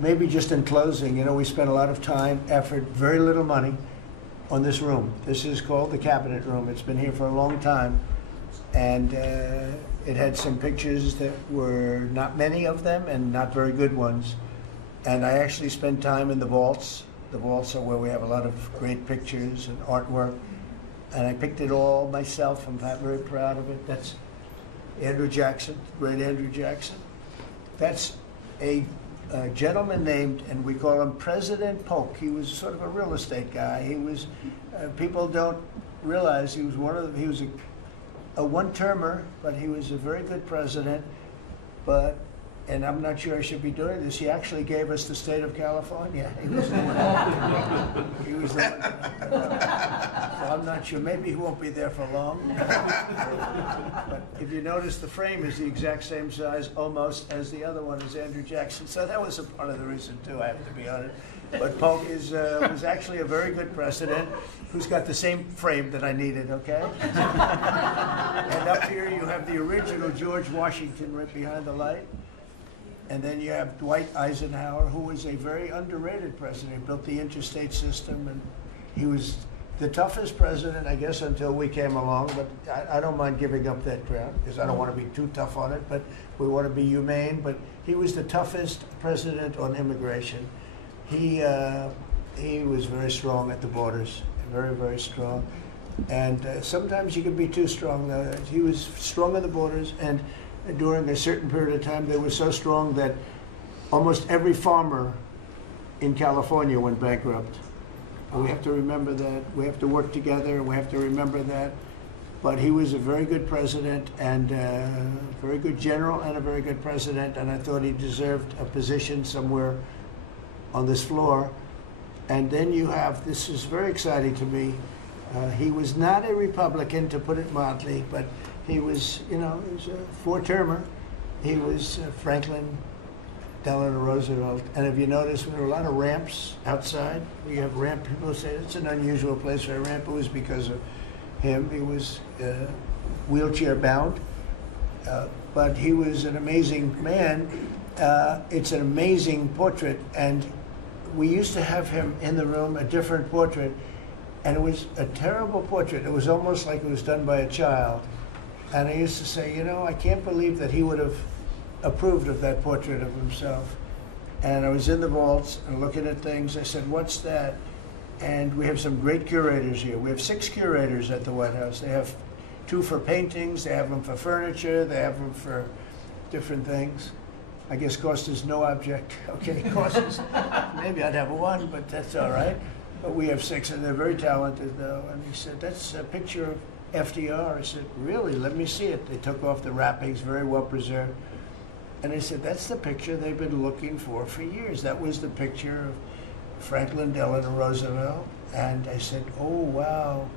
maybe just in closing, you know, we spent a lot of time, effort, very little money on this room. This is called the Cabinet Room. It's been here for a long time, and it had some pictures that were not many of them and not very good ones. And I actually spent time in the vaults. The vaults are where we have a lot of great pictures and artwork. And I picked it all myself. I'm very proud of it. That's Andrew Jackson, great Andrew Jackson. That's a gentleman named, and we call him President Polk. He was sort of a real estate guy. He was, people don't realize he was he was a one-termer, but he was a very good president. But, and I'm not sure I should be doing this, he actually gave us the state of California. He was the one. He was the one. So I'm not sure, maybe he won't be there for long. But if you notice, the frame is the exact same size almost as the other one is Andrew Jackson. So that was a part of the reason too, I have to be honest. But Polk was actually a very good president who's got the same frame that I needed, okay? And up here you have the original George Washington right behind the light. And then you have Dwight Eisenhower, who was a very underrated president. He built the interstate system, and he was the toughest president, I guess, until we came along. But I don't mind giving up that crown, because I don't want to be too tough on it, but we want to be humane. But he was the toughest president on immigration. He was very strong at the borders, very, very strong. And sometimes you can be too strong. He was strong at the borders, and during a certain period of time, they were so strong that almost every farmer in California went bankrupt. And we have to remember that. We have to work together, and we have to remember that. But he was a very good president, and a very good general, and a very good president, and I thought he deserved a position somewhere on this floor. And then you have, this is very exciting to me, he was not a Republican, to put it mildly, but he was, you know, he was a four-termer. He was Franklin Delano Roosevelt. And if you notice, there were a lot of ramps outside. We have ramp, people say it's an unusual place for a ramp. It was because of him. He was wheelchair bound, but he was an amazing man. It's an amazing portrait, and we used to have him in the room, a different portrait, and it was a terrible portrait. It was almost like it was done by a child. And I used to say, you know, I can't believe that he would have approved of that portrait of himself. And I was in the vaults and looking at things. I said, what's that? And we have some great curators here. We have 6 curators at the White House. They have 2 for paintings, they have them for furniture, they have them for different things. I guess cost is no object. Okay, cost is, maybe I'd have 1, but that's all right. But we have 6, and they're very talented, though. And he said, that's a picture of FDR. I said, really? Let me see it. They took off the wrappings, very well preserved. And I said, that's the picture they've been looking for years. That was the picture of Franklin Delano Roosevelt. And I said, oh, wow.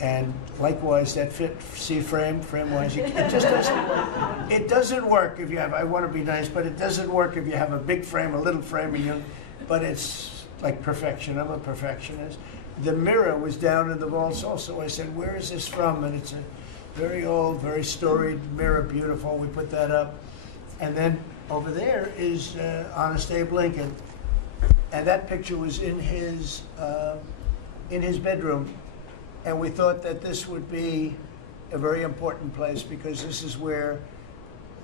And likewise, that fit, see frame-wise, it just doesn't work. It doesn't work if you have, I want to be nice, but it doesn't work if you have a big frame, a little frame, and you, but it's like perfection. I'm a perfectionist. The mirror was down in the vaults also. I said, where is this from? And it's a very old, very storied mirror, beautiful. We put that up. And then over there is Honest Abe Lincoln. And that picture was in his bedroom. And we thought that this would be a very important place, because this is where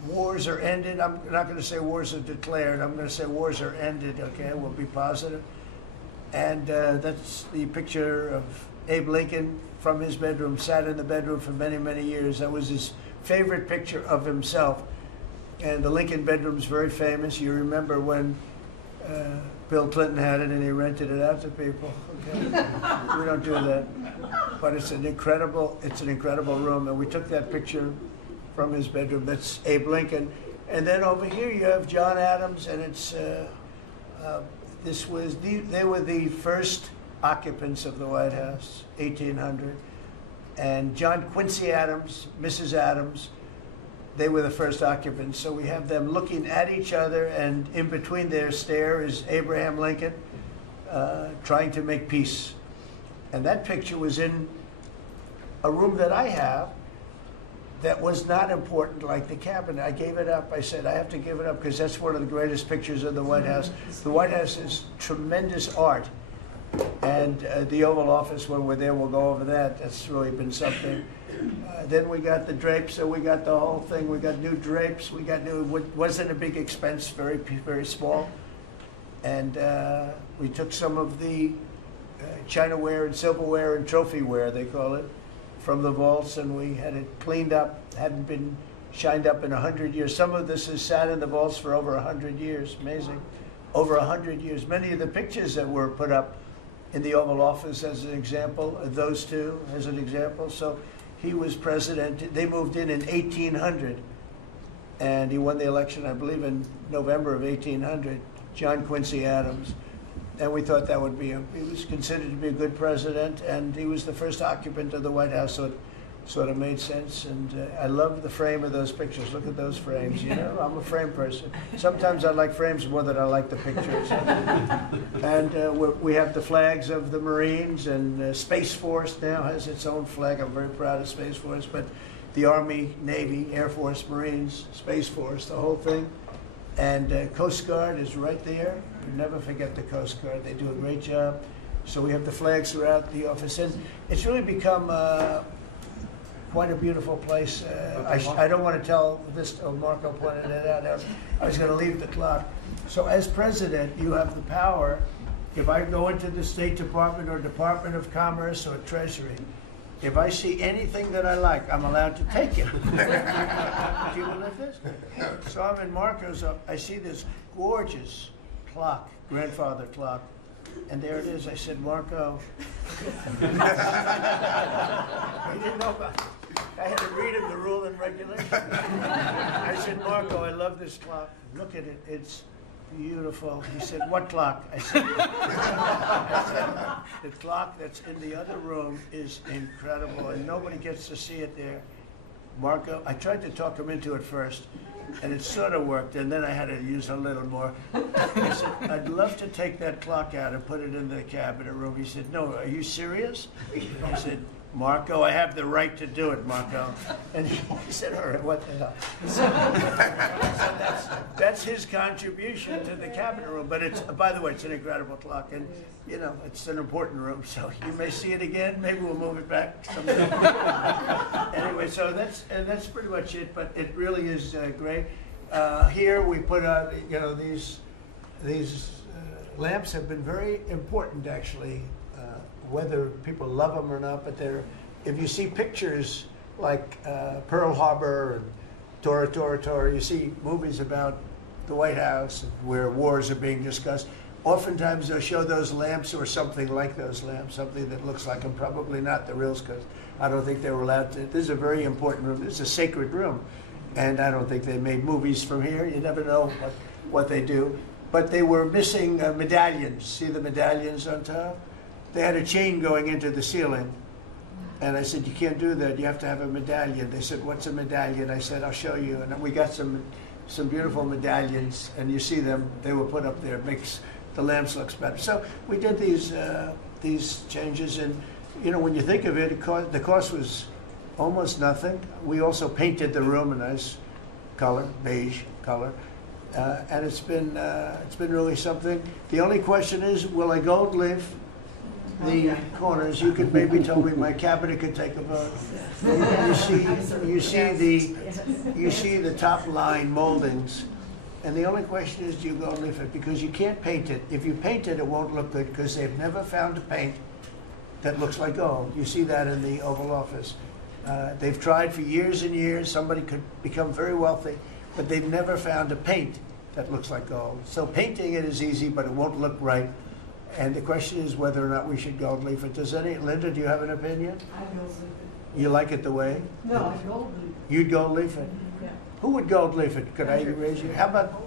wars are ended. I'm not going to say wars are declared. I'm going to say wars are ended, okay? We'll be positive. And that's the picture of Abe Lincoln from his bedroom, sat in the bedroom for many, many years. That was his favorite picture of himself. And the Lincoln bedroom's very famous. You remember when Bill Clinton had it and he rented it out to people. Okay? We don't do that. But it's an incredible room. And we took that picture from his bedroom. That's Abe Lincoln. And then over here you have John Adams, and it's they were the first occupants of the White House, 1800. And John Quincy Adams, Mrs. Adams, they were the first occupants. So we have them looking at each other, and in between their stare is Abraham Lincoln trying to make peace. And that picture was in a room that I have that was not important like the cabinet. I gave it up. I said, I have to give it up because that's one of the greatest pictures of the White House. The White House is tremendous art. And the Oval Office, when we're there, we'll go over that. That's really been something. Then we got the drapes, so we got the whole thing. We got new drapes. We got new, wasn't a big expense, very, very small. And we took some of the chinaware and silverware and trophyware, they call it, from the vaults, and we had it cleaned up. Hadn't been shined up in 100 years. Some of this has sat in the vaults for over 100 years. Amazing. Over 100 years. Many of the pictures that were put up in the Oval Office, as an example, those two as an example. So he was president. They moved in 1800, and he won the election, I believe, in November of 1800, John Quincy Adams. And we thought that would be, he was considered to be a good president, and he was the first occupant of the White House, so it sort of made sense. And I love the frame of those pictures. Look at those frames, you know, I'm a frame person. Sometimes I like frames more than I like the pictures. And we have the flags of the Marines, and Space Force now has its own flag. I'm very proud of Space Force, but the Army, Navy, Air Force, Marines, Space Force, the whole thing. And Coast Guard is right there. You never forget the Coast Guard. They do a great job. So we have the flags throughout the office. And it's really become quite a beautiful place. I don't want to tell this, Marco pointed it out. I was going to leave the clock. So as president, you have the power. If I go into the State Department or Department of Commerce or Treasury, if I see anything that I like, I'm allowed to take it. Do you believe this? So I'm in Marco's, I see this gorgeous clock, grandfather clock, and there it is. I said, Marco. He didn't know about it. I had to read him the rule and regulation. I said, Marco, I love this clock. Look at it. It's beautiful. He said, what clock? I said, the clock that's in the other room is incredible, and nobody gets to see it there. Marco, I tried to talk him into it first, and it sort of worked, and then I had to use a little more. I said, I'd love to take that clock out and put it in the cabinet room. He said, no, are you serious? I said, Marco, I have the right to do it, Marco. And he said, all right, what the hell? So that's his contribution to the cabinet room. But it's, by the way, it's an incredible clock. And, you know, it's an important room. So you may see it again. Maybe we'll move it back someday. Anyway, so that's pretty much it. But it really is great. Here we put out, you know, these lamps have been very important, actually. Whether people love them or not, but if you see pictures like Pearl Harbor and Tora Tora Tora, you see movies about the White House where wars are being discussed, oftentimes they'll show those lamps or something like those lamps, something that looks like them, probably not the reals, because I don't think they were allowed to. This is a very important room. This is a sacred room, and I don't think they made movies from here. You never know what they do. But they were missing medallions. See the medallions on top? They had a chain going into the ceiling, and I said, you can't do that, you have to have a medallion. They said, what's a medallion? I said, I'll show you. And we got some beautiful medallions, and you see them, they were put up there. It makes the lamps look better. So we did these changes, and you know, when you think of it, the cost was almost nothing. We also painted the room a nice color, beige color. And it's been really something. The only question is, will I gold leaf the corners? You could maybe tell me my cabinet could take a vote. You see the top line moldings, and the only question is, do you gold leaf it? Because you can't paint it. If you paint it, it won't look good because they've never found a paint that looks like gold. You see that in the Oval Office. They've tried for years and years. Somebody could become very wealthy, but they've never found a paint that looks like gold. So painting it is easy, but it won't look right. And the question is whether or not we should gold leaf it. Linda, do you have an opinion? I gold leaf it. You like it the way? No, I gold leaf it. You'd gold leaf it? Yeah. Who would gold leaf it? Could I raise you? How about